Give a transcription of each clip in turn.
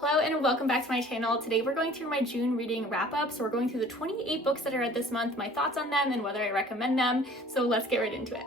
Hello and welcome back to my channel. Today we're going through my June reading wrap-up. So we're going through the 28 books that I read this month, my thoughts on them and whether I recommend them. So let's get right into it.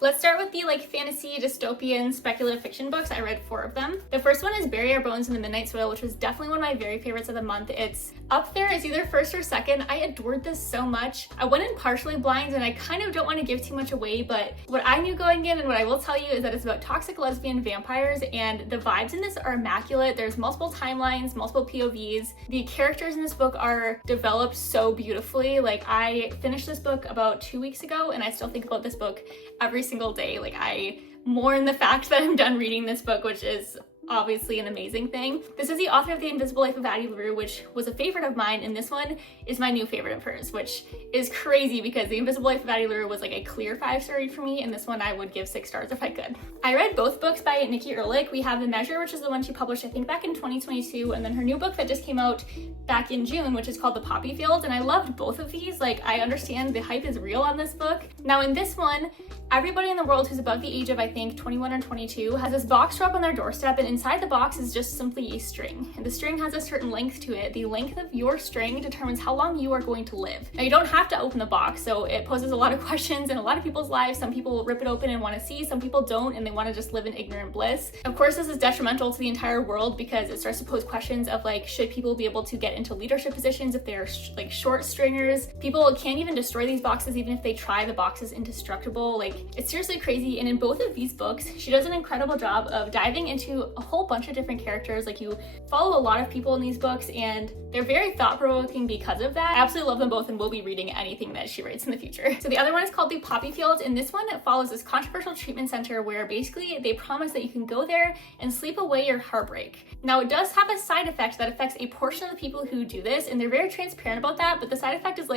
Let's start with the fantasy, dystopian, speculative fiction books. I read 4 of them. The first one is Bury Our Bones in the Midnight Soil, which was definitely one of my very favorites of the month. It's up there as either first or second. I adored this so much. I went in partially blind and I kind of don't want to give too much away, but what I knew going in and what I will tell you is that it's about toxic lesbian vampires, and the vibes in this are immaculate. There's multiple timelines, multiple POVs. The characters in this book are developed so beautifully. I finished this book about 2 weeks ago and I still think about this book every single day. I mourn the fact that I'm done reading this book, which is obviously an amazing thing. This is the author of The Invisible Life of Addie LaRue, which was a favorite of mine, and this one is my new favorite of hers, which is crazy because The Invisible Life of Addie LaRue was a clear 5-star read for me, and this one I would give 6 stars if I could. I read both books by Nikki Erlich. We have The Measure, which is the one she published I think back in 2022, and then her new book that just came out back in June, which is called The Poppy Field, and I loved both of these. I understand the hype is real on this book. Now in this one, everybody in the world who's above the age of I think 21 or 22 has this box drop on their doorstep, and inside the box is just simply a string. And the string has a certain length to it. The length of your string determines how long you are going to live. Now you don't have to open the box, so it poses a lot of questions in a lot of people's lives. Some people rip it open and want to see, some people don't and they want to just live in ignorant bliss. Of course this is detrimental to the entire world because it starts to pose questions of should people be able to get into leadership positions if they're short stringers? People can't even destroy these boxes even if they try. The box is indestructible. It's seriously crazy. And in both of these books she does an incredible job of diving into a whole bunch of different characters. You follow a lot of people in these books and they're very thought-provoking because of that. I absolutely love them both and will be reading anything that she writes in the future. So the other one is called The Poppy Field, and this one follows this controversial treatment center where basically they promise that you can go there and sleep away your heartbreak. Now it does have a side effect that affects a portion of the people who do this, and they're very transparent about that, but the side effect is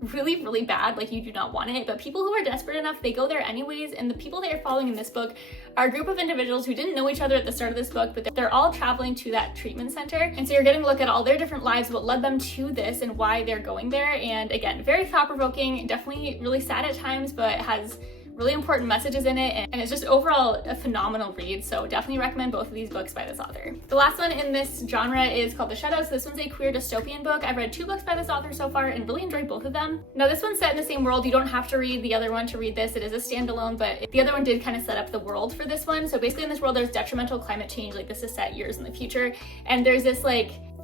really, really bad. You do not want it, but people who are desperate enough, they go there anyways. And the people they are following in this book are a group of individuals who didn't know each other at the start of this book, but they're all traveling to that treatment center. And so you're getting a look at all their different lives, what led them to this and why they're going there. And again, very thought-provoking, definitely really sad at times, but it has really important messages in it, and it's just overall a phenomenal read. So definitely recommend both of these books by this author. The last one in this genre is called The Shutouts. This one's a queer dystopian book. I've read 2 books by this author so far and really enjoyed both of them. Now this one's set in the same world. You don't have to read the other one to read this. It is a standalone, but the other one did kind of set up the world for this one. So basically in this world there's detrimental climate change. This is set years in the future, and there's this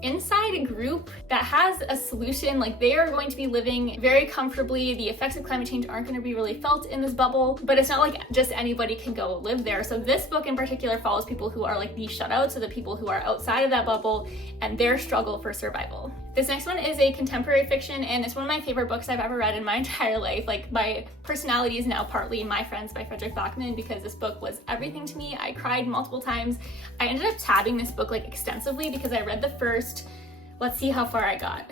inside group that has a solution. They are going to be living very comfortably. The effects of climate change aren't going to be really felt in this bubble, but it's not just anybody can go live there. So this book in particular follows people who are the shutouts, so the people who are outside of that bubble and their struggle for survival. This next one is a contemporary fiction, and it's one of my favorite books I've ever read in my entire life. My personality is now partly My Friends by Frederick Bachman because this book was everything to me. I cried multiple times. I ended up tabbing this book extensively because I read the first, let's see how far I got.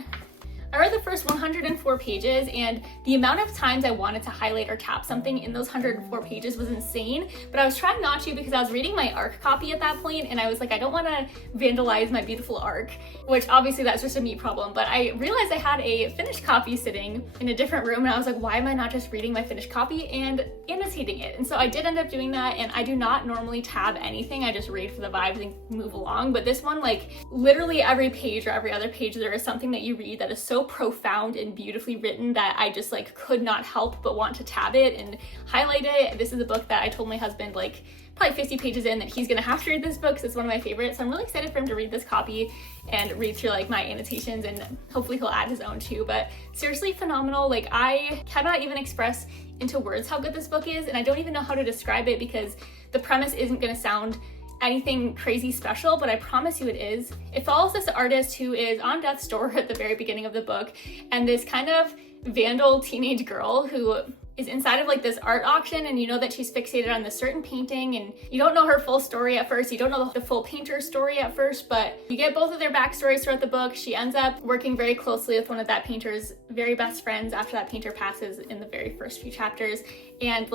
I read the first 104 pages, and the amount of times I wanted to highlight or tap something in those 104 pages was insane, but I was trying not to because I was reading my ARC copy at that point, and I was I don't want to vandalize my beautiful ARC, which obviously that's just a me problem, but I realized I had a finished copy sitting in a different room, and I was why am I not just reading my finished copy and annotating it? And so I did end up doing that, and I do not normally tab anything. I just read for the vibes and move along, but this one, literally every page or every other page, there is something that you read that is so profound and beautifully written that I just could not help but want to tab it and highlight it. This is a book that I told my husband probably 50 pages in that he's gonna have to read this book because it's one of my favorites. So I'm really excited for him to read this copy and read through my annotations, and hopefully he'll add his own too. But seriously phenomenal. I cannot even express into words how good this book is, and I don't even know how to describe it because the premise isn't gonna sound anything crazy special, but I promise you it is. It follows this artist who is on death's door at the very beginning of the book, and this kind of vandal teenage girl who is inside of this art auction, and you know that she's fixated on this certain painting, and you don't know her full story at first. You don't know the full painter's story at first, but you get both of their backstories throughout the book. She ends up working very closely with one of that painter's very best friends after that painter passes in the very first few chapters. And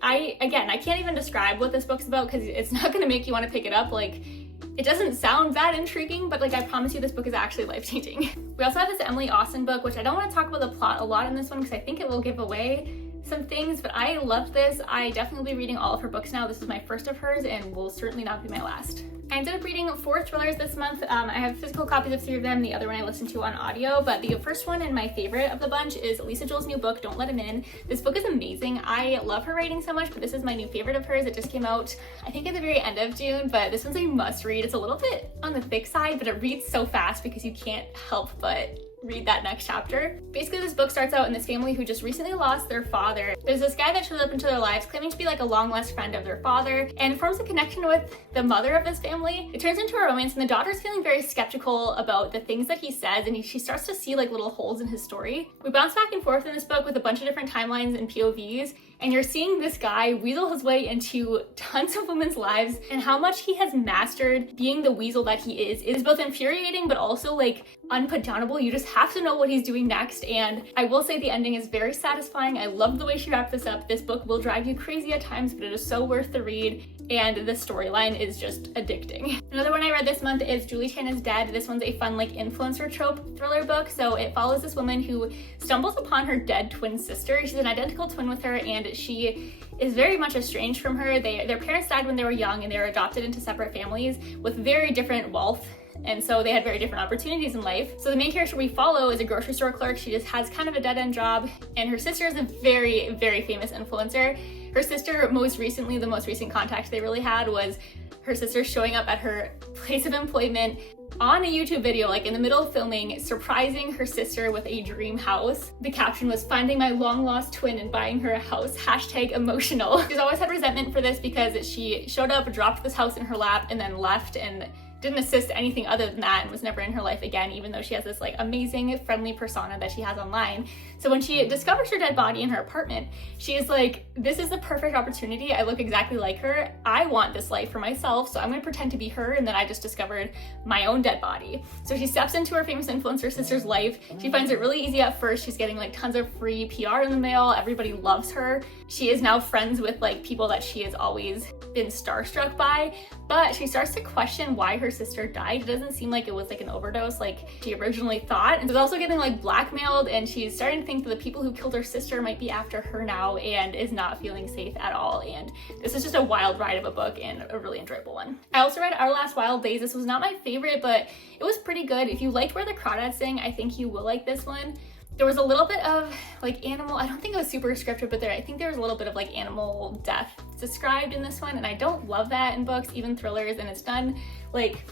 I can't even describe what this book's about because it's not gonna make you want to pick it up. It doesn't sound that intriguing, but I promise you this book is actually life-changing. We also have this Emily Austen book, which I don't want to talk about the plot a lot in this one because I think it will give away some things, but I loved this. I definitely will be reading all of her books now. This is my first of hers and will certainly not be my last. I ended up reading 4 thrillers this month. I have physical copies of 3 of them. The other one I listened to on audio, but the first one and my favorite of the bunch is Lisa Joel's new book, Don't Let Him In. This book is amazing. I love her writing so much, but this is my new favorite of hers. It just came out, I think, at the very end of June, but this one's a must read. It's a little bit on the thick side, but it reads so fast because you can't help but read that next chapter. Basically, this book starts out in this family who just recently lost their father. There's this guy that shows up into their lives claiming to be like a long lost friend of their father and forms a connection with the mother of this family. It turns into a romance and the daughter's feeling very skeptical about the things that he says, and she starts to see like little holes in his story. We bounce back and forth in this book with a bunch of different timelines and POVs, and you're seeing this guy weasel his way into tons of women's lives, and how much he has mastered being the weasel that he is both infuriating but also like unputdownable. You just have to know what he's doing next, and I will say the ending is very satisfying. I love the way she wrapped this up. This book will drive you crazy at times, but it is so worth the read, and the storyline is just addicting. Another one I read this month is Julie Chan is Dead. This one's a fun like influencer trope thriller book. So it follows this woman who stumbles upon her dead twin sister. She's an identical twin with her, and she is very much estranged from her. Their parents died when they were young, and they were adopted into separate families with very different wealth, and so they had very different opportunities in life. So the main character we follow is a grocery store clerk. She just has kind of a dead-end job, and her sister is a very, very famous influencer. Her sister, the most recent contact they really had was her sister showing up at her place of employment on a YouTube video, like in the middle of filming, surprising her sister with a dream house. The caption was, "Finding my long lost twin and buying her a house, #emotional." She's always had resentment for this because she showed up, dropped this house in her lap, and then left and didn't assist anything other than that, and was never in her life again, even though she has this like amazing friendly persona that she has online. So when she discovers her dead body in her apartment, she is like, this is the perfect opportunity. I look exactly like her. I want this life for myself, so I'm gonna pretend to be her, and then I just discovered my own dead body. So she steps into her famous influencer sister's life. She finds it really easy at first. She's getting like tons of free PR in the mail. Everybody loves her. She is now friends with like people that she has always been starstruck by, but she starts to question why her sister died. It doesn't seem like it was like an overdose like she originally thought, and she's also getting like blackmailed, and she's starting to think that the people who killed her sister might be after her now, and is not feeling safe at all. And this is just a wild ride of a book and a really enjoyable one. I also read Our Last Wild Days. This was not my favorite, but it was pretty good. If you liked Where the Crawdads Sing, I think you will like this one. There was a little bit of like animal, I don't think it was super scripted, but I think there was a little bit of like animal death described in this one, and I don't love that in books, even thrillers, and it's done like,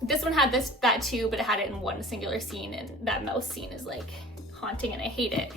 this one had that too, but it had it in one singular scene, and that mouse scene is like haunting and I hate it.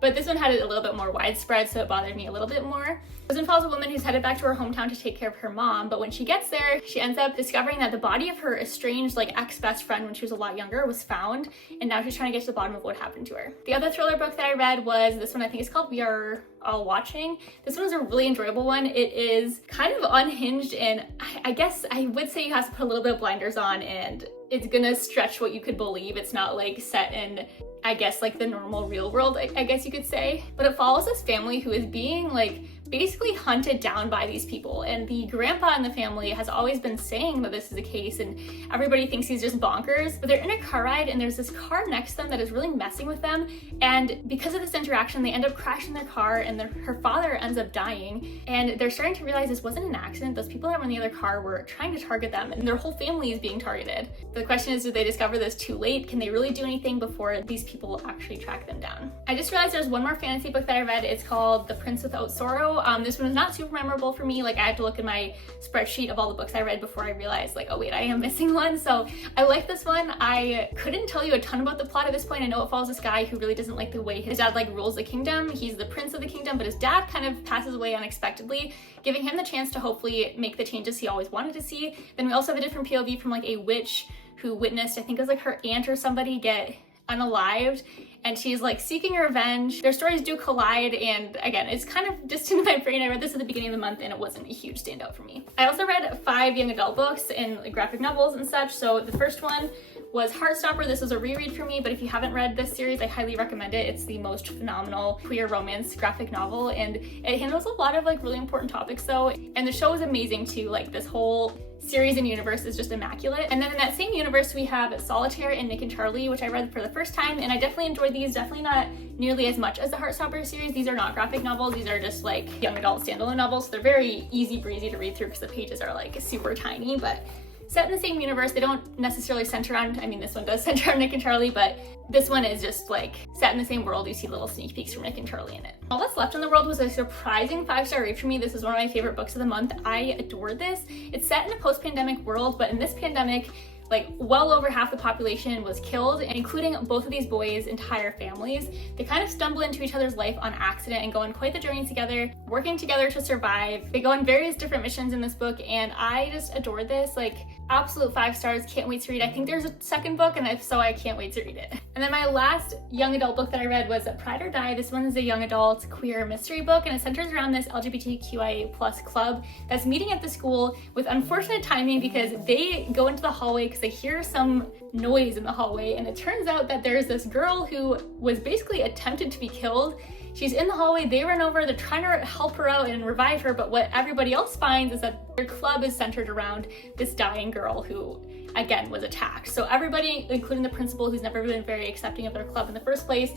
But this one had it a little bit more widespread, so it bothered me a little bit more. This one follows a woman who's headed back to her hometown to take care of her mom, but when she gets there, she ends up discovering that the body of her estranged like ex-best friend when she was a lot younger was found, and now she's trying to get to the bottom of what happened to her. The other thriller book that I read was this one. I think it's called We Are All Watching. This one was a really enjoyable one. It is kind of unhinged, and I guess I would say you have to put a little bit of blinders on, and it's gonna stretch what you could believe. It's not like set in, I guess, like the normal real world, I guess you could say. But it follows this family who is being like basically hunted down by these people, and the grandpa in the family has always been saying that this is the case, and everybody thinks he's just bonkers. But they're in a car ride, and there's this car next to them that is really messing with them, and because of this interaction they end up crashing their car, and her father ends up dying, and they're starting to realize this wasn't an accident. Those people that were in the other car were trying to target them, and their whole family is being targeted. The question is, did they discover this too late? Can they really do anything before these people actually track them down? I just realized there's one more fantasy book that I read. It's called The Prince Without Sorrow. This one was not super memorable for me. Like, I had to look at my spreadsheet of all the books I read before I realized like, oh wait, I am missing one. So I like this one. I couldn't tell you a ton about the plot at this point. I know it follows this guy who really doesn't like the way his dad like rules the kingdom. He's the prince of the kingdom, but his dad kind of passes away unexpectedly, giving him the chance to hopefully make the changes he always wanted to see. Then we also have a different POV from like a witch who witnessed, I think it was like her aunt or somebody get unalived, and she's like seeking revenge. Their stories do collide, and again, it's kind of distant in my brain. I read this at the beginning of the month and it wasn't a huge standout for me. I also read 5 young adult books and like graphic novels and such. So the first one was Heartstopper. This was a reread for me, but if you haven't read this series, I highly recommend it. It's the most phenomenal queer romance graphic novel, and it handles a lot of like really important topics though, and the show is amazing too. Like this whole series and universe is just immaculate. And then in that same universe we have Solitaire and Nick and Charlie, which I read for the first time, and I definitely enjoyed these. Definitely not nearly as much as the Heartstopper series. These are not graphic novels, these are just like young adult standalone novels, so they're very easy breezy to read through because the pages are like super tiny, but set in the same universe. They don't necessarily center on, I mean this one does center on Nick and Charlie, but this one is just like set in the same world. You see little sneak peeks from Nick and Charlie in it. All That's Left in the World was a surprising 5-star read for me. This is one of my favorite books of the month. I adore this. It's set in a post-pandemic world, but in this pandemic, like well over half the population was killed, and including both of these boys' entire families. They kind of stumble into each other's life on accident and go on quite the journey together, working together to survive. They go on various different missions in this book, and I just adore this. Like absolute 5 stars, can't wait to read. I think there's a second book, and if so, I can't wait to read it. And then my last young adult book that I read was Pride or Die. This one is a young adult queer mystery book, and it centers around this LGBTQIA+ club that's meeting at the school with unfortunate timing because they go into the hallway because they hear some noise in the hallway, and it turns out that there's this girl who was basically attempted to be killed. She's in the hallway, they run over, they're trying to help her out and revive her, but what everybody else finds is that their club is centered around this dying girl who, again, was attacked. So everybody, including the principal, who's never been very accepting of their club in the first place,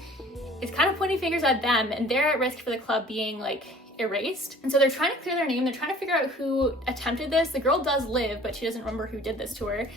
is kind of pointing fingers at them, and they're at risk for the club being like erased. And so they're trying to clear their name, they're trying to figure out who attempted this. The girl does live, but she doesn't remember who did this to her.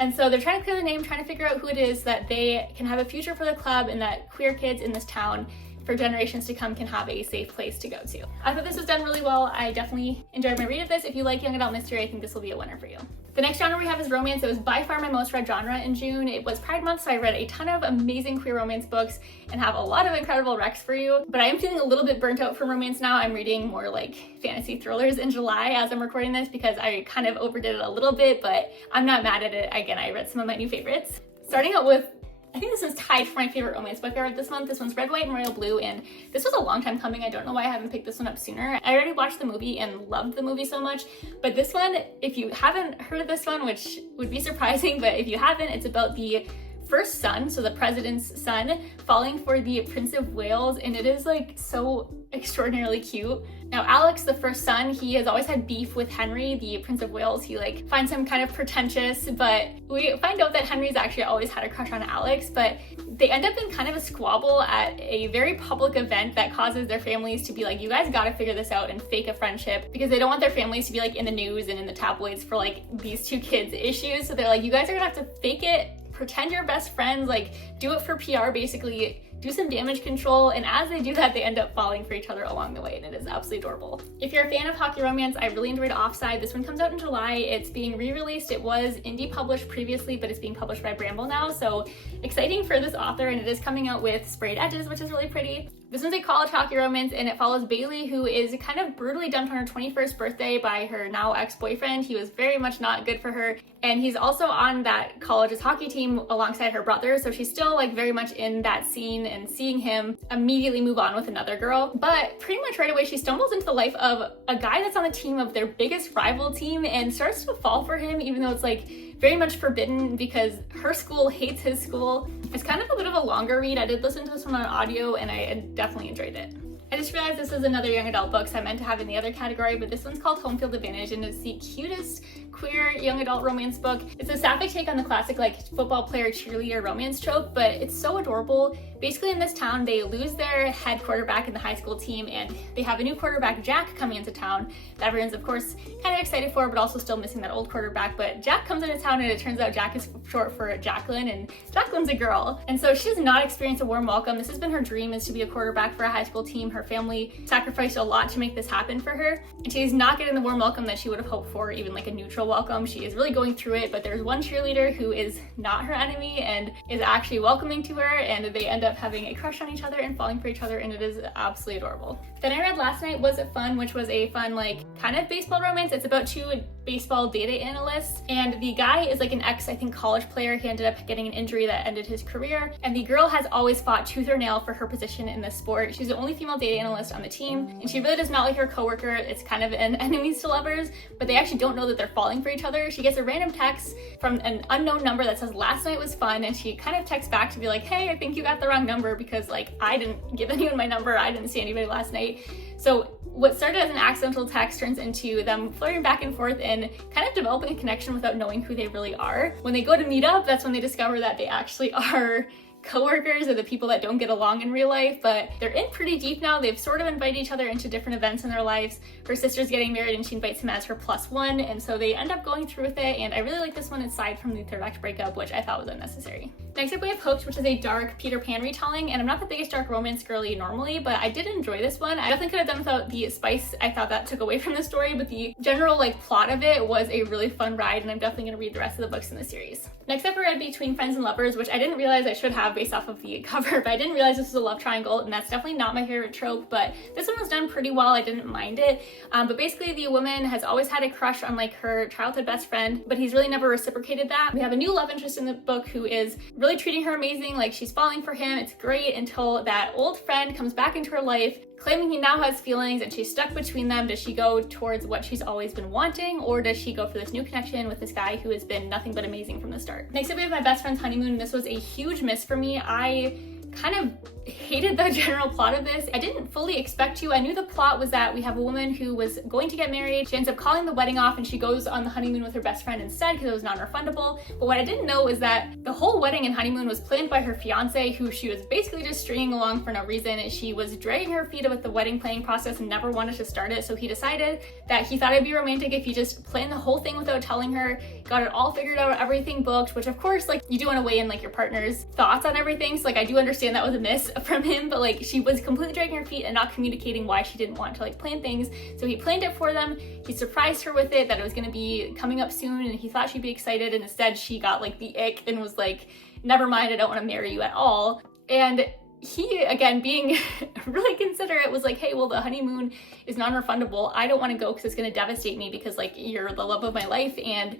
And so they're trying to clear the name, trying to figure out who it is, that they can have a future for the club and that queer kids in this town for generations to come can have a safe place to go to. I thought this was done really well. I definitely enjoyed my read of this. If you like young adult mystery, I think this will be a winner for you. The next genre we have is romance. It was by far my most read genre in June. It was Pride Month, so I read a ton of amazing queer romance books and have a lot of incredible recs for you. But I am feeling a little bit burnt out from romance now. I'm reading more like fantasy thrillers in July as I'm recording this because I kind of overdid it a little bit, but I'm not mad at it. Again, I read some of my new favorites. Starting out with, I think this is tied for my favorite romance book I read this month. This one's Red, White, and Royal Blue, and this was a long time coming. I don't know why I haven't picked this one up sooner. I already watched the movie and loved the movie so much, but this one, if you haven't heard of this one, which would be surprising, but if you haven't, it's about the first son, so the president's son, falling for the Prince of Wales, and it is like so extraordinarily cute. Now Alex, the first son, he has always had beef with Henry, the Prince of Wales. He like finds him kind of pretentious, but we find out that Henry's actually always had a crush on Alex, but they end up in kind of a squabble at a very public event that causes their families to be like, you guys gotta figure this out and fake a friendship, because they don't want their families to be like in the news and in the tabloids for like these two kids' issues. So they're like, you guys are gonna have to fake it, pretend you're best friends, like do it for PR basically, do some damage control, and as they do that, they end up falling for each other along the way, and it is absolutely adorable. If you're a fan of hockey romance, I really enjoyed Offside. This one comes out in July. It's being re-released. It was indie published previously, but it's being published by Bramble now, so exciting for this author, and it is coming out with sprayed edges, which is really pretty. This one's a college hockey romance, and it follows Bailey, who is kind of brutally dumped on her 21st birthday by her now ex-boyfriend. He was very much not good for her, and he's also on that college's hockey team alongside her brother, so she's still like very much in that scene and seeing him immediately move on with another girl. But pretty much right away, she stumbles into the life of a guy that's on the team of their biggest rival team and starts to fall for him, even though it's like very much forbidden because her school hates his school. It's kind of a bit of a longer read. I did listen to this one on audio and I definitely enjoyed it. I just realized this is another young adult book, so I meant to have in the other category, but this one's called Homefield Advantage, and it's the cutest queer young adult romance book. It's a sapphic take on the classic like football player cheerleader romance trope, but it's so adorable. Basically in this town, they lose their head quarterback in the high school team, and they have a new quarterback, Jack, coming into town that everyone's of course kind of excited for, but also still missing that old quarterback. But Jack comes into town, and it turns out Jack is short for Jacqueline, and Jacqueline's a girl. And so she does not experience a warm welcome. This has been her dream, is to be a quarterback for a high school team. Her family sacrificed a lot to make this happen for her, and she's not getting the warm welcome that she would have hoped for, even like a neutral welcome. She is really going through it, but there's one cheerleader who is not her enemy and is actually welcoming to her, and they end up up having a crush on each other and falling for each other, and it is absolutely adorable. Then I read Last Night Was It Fun, which was a fun, like, kind of baseball romance. It's about two baseball data analysts, and the guy is like an I think college player. He ended up getting an injury that ended his career, and the girl has always fought tooth or nail for her position in this sport. She's the only female data analyst on the team, and she really does not like her coworker. It's kind of an enemies to lovers, but they actually don't know that they're falling for each other. She gets a random text from an unknown number that says last night was fun, and she kind of texts back to be like, hey, I think you got the wrong number, because like I didn't give anyone my number, I didn't see anybody last night. So what started as an accidental text turns into them flirting back and forth and kind of developing a connection without knowing who they really are. When they go to meet up, that's when they discover that they actually are coworkers or the people that don't get along in real life, but they're in pretty deep now. They've sort of invited each other into different events in their lives. Her sister's getting married and she invites him as her +1, and so they end up going through with it, and I really like this one aside from the third act breakup, which I thought was unnecessary. Next up we have Hooked, which is a dark Peter Pan retelling, and I'm not the biggest dark romance girly normally, but I did enjoy this one. I definitely could have done without the spice I thought that took away from the story, but the general like plot of it was a really fun ride, and I'm definitely going to read the rest of the books in the series. Next up I read Between Friends and Lovers, which I didn't realize I should have based off of the cover, but I didn't realize this was a love triangle, and that's definitely not my favorite trope, but this one was done pretty well. I didn't mind it. But basically the woman has always had a crush on like her childhood best friend, but he's really never reciprocated that. We have a new love interest in the book who is really treating her amazing, like she's falling for him. It's great until that old friend comes back into her life claiming he now has feelings, and she's stuck between them. Does she go towards what she's always been wanting, or does she go for this new connection with this guy who has been nothing but amazing from the start? Next up we have My Best Friend's Honeymoon. This was a huge miss for me. I kind of hated the general plot of this. I didn't fully expect to. I knew the plot was that we have a woman who was going to get married. She ends up calling the wedding off and she goes on the honeymoon with her best friend instead because it was non-refundable. But what I didn't know is that the whole wedding and honeymoon was planned by her fiance, who she was basically just stringing along for no reason. She was dragging her feet with the wedding planning process and never wanted to start it. So he decided that he thought it'd be romantic if he just planned the whole thing without telling her, got it all figured out, everything booked, which of course, like, you do want to weigh in like your partner's thoughts on everything. So like, I do understand that was a miss from him, but like she was completely dragging her feet and not communicating why she didn't want to like plan things. So he planned it for them. He surprised her with it, that it was going to be coming up soon, and he thought she'd be excited, and instead she got like the ick and was like, never mind, I don't want to marry you at all. And he, again, being really considerate, was like, hey, well, the honeymoon is non-refundable. I don't want to go because it's going to devastate me, because like you're the love of my life and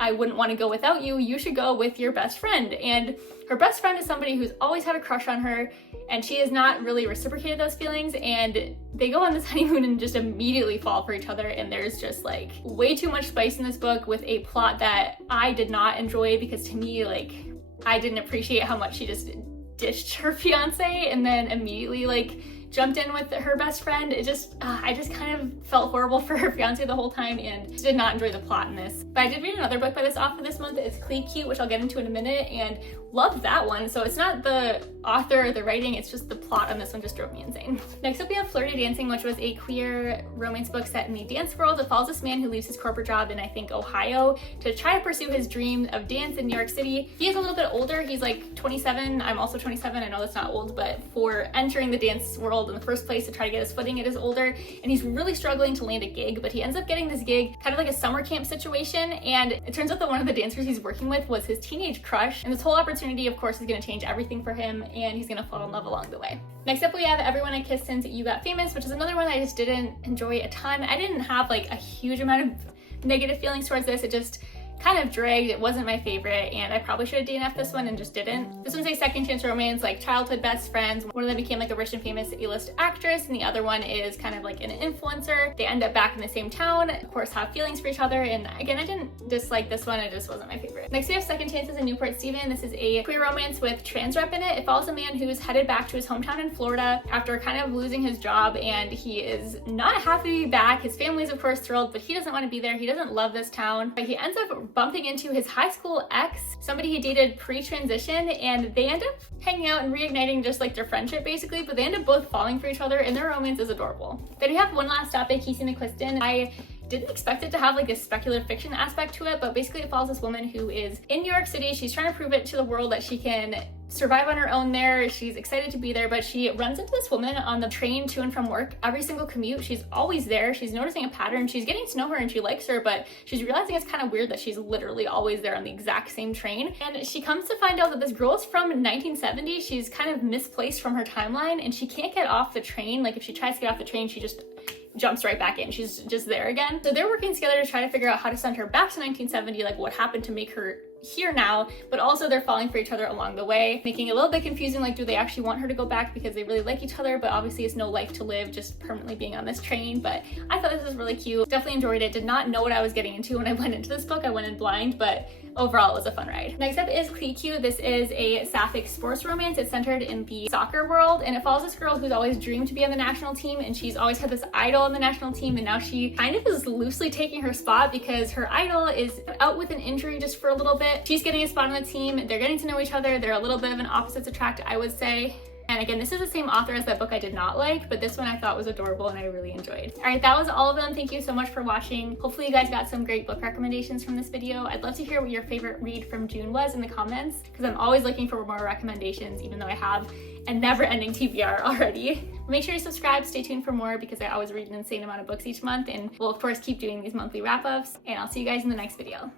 I wouldn't want to go without you. You should go with your best friend. And her best friend is somebody who's always had a crush on her, and she has not really reciprocated those feelings, and they go on this honeymoon and just immediately fall for each other. And there's just like way too much spice in this book with a plot that I did not enjoy, because to me, like, I didn't appreciate how much she just ditched her fiance and then immediately like jumped in with her best friend. It just, I just kind of felt horrible for her fiance the whole time and did not enjoy the plot in this. But I did read another book by this author this month. It's Clee Cute, which I'll get into in a minute, and loved that one. So it's not the author or the writing, it's just the plot on this one just drove me insane. Next up we have Flirty Dancing, which was a queer romance book set in the dance world. It follows this man who leaves his corporate job in, I think, Ohio to try to pursue his dream of dance in New York City. He is a little bit older. He's like 27. I'm also 27. I know that's not old, but for entering the dance world in the first place to try to get his footing, it is older, and he's really struggling to land a gig. But he ends up getting this gig, kind of like a summer camp situation, and it turns out that one of the dancers he's working with was his teenage crush, and this whole opportunity, of course, is going to change everything for him, and he's going to fall in love along the way. Next up we have Everyone I Kissed Since You Got Famous, which is another one that I just didn't enjoy a ton. I didn't have like a huge amount of negative feelings towards this. It just kind of dragged. It wasn't my favorite, and I probably should have DNF'd this one and just didn't. This one's a second chance romance, like childhood best friends. One of them became like a rich and famous A-list actress, and the other one is kind of like an influencer. They end up back in the same town, of course have feelings for each other, and again, I didn't dislike this one, it just wasn't my favorite. Next we have Second Chances in Newport Stephen. This is a queer romance with trans rep in it. It follows a man who's headed back to his hometown in Florida after kind of losing his job, and he is not happy to be back. His family's of course thrilled, but he doesn't want to be there. He doesn't love this town, but he ends up bumping into his high school ex, somebody he dated pre-transition, and they end up hanging out and reigniting just like their friendship basically, but they end up both falling for each other, and their romance is adorable. Then we have one last topic, Kissing the Kristen. I didn't expect it to have like a speculative fiction aspect to it, but basically it follows this woman who is in New York City. She's trying to prove it to the world that she can survive on her own there. She's excited to be there, but she runs into this woman on the train to and from work every single commute. She's always there. She's noticing a pattern. She's getting to know her and she likes her, but she's realizing it's kind of weird that she's literally always there on the exact same train. And she comes to find out that this girl is from 1970. She's kind of misplaced from her timeline and she can't get off the train. Like if she tries to get off the train, she just jumps right back in. She's just there again. So they're working together to try to figure out how to send her back to 1970, like what happened to make her here now, but also they're falling for each other along the way, making it a little bit confusing, like do they actually want her to go back because they really like each other, but obviously it's no life to live just permanently being on this train. But I thought this was really cute, definitely enjoyed it, did not know what I was getting into when I went into this book. I went in blind, but overall it was a fun ride. Next up is Clique. This is a sapphic sports romance. It's centered in the soccer world and it follows this girl who's always dreamed to be on the national team, and she's always had this idol on the national team, and now she kind of is loosely taking her spot because her idol is out with an injury just for a little bit. She's getting a spot on the team. They're getting to know each other. They're a little bit of an opposites attract, I would say. And again, this is the same author as that book I did not like, but this one I thought was adorable and I really enjoyed. All right, that was all of them. Thank you so much for watching. Hopefully you guys got some great book recommendations from this video. I'd love to hear what your favorite read from June was in the comments, because I'm always looking for more recommendations, even though I have a never-ending TBR already. Make sure you subscribe, stay tuned for more, because I always read an insane amount of books each month, and we'll of course keep doing these monthly wrap-ups, and I'll see you guys in the next video.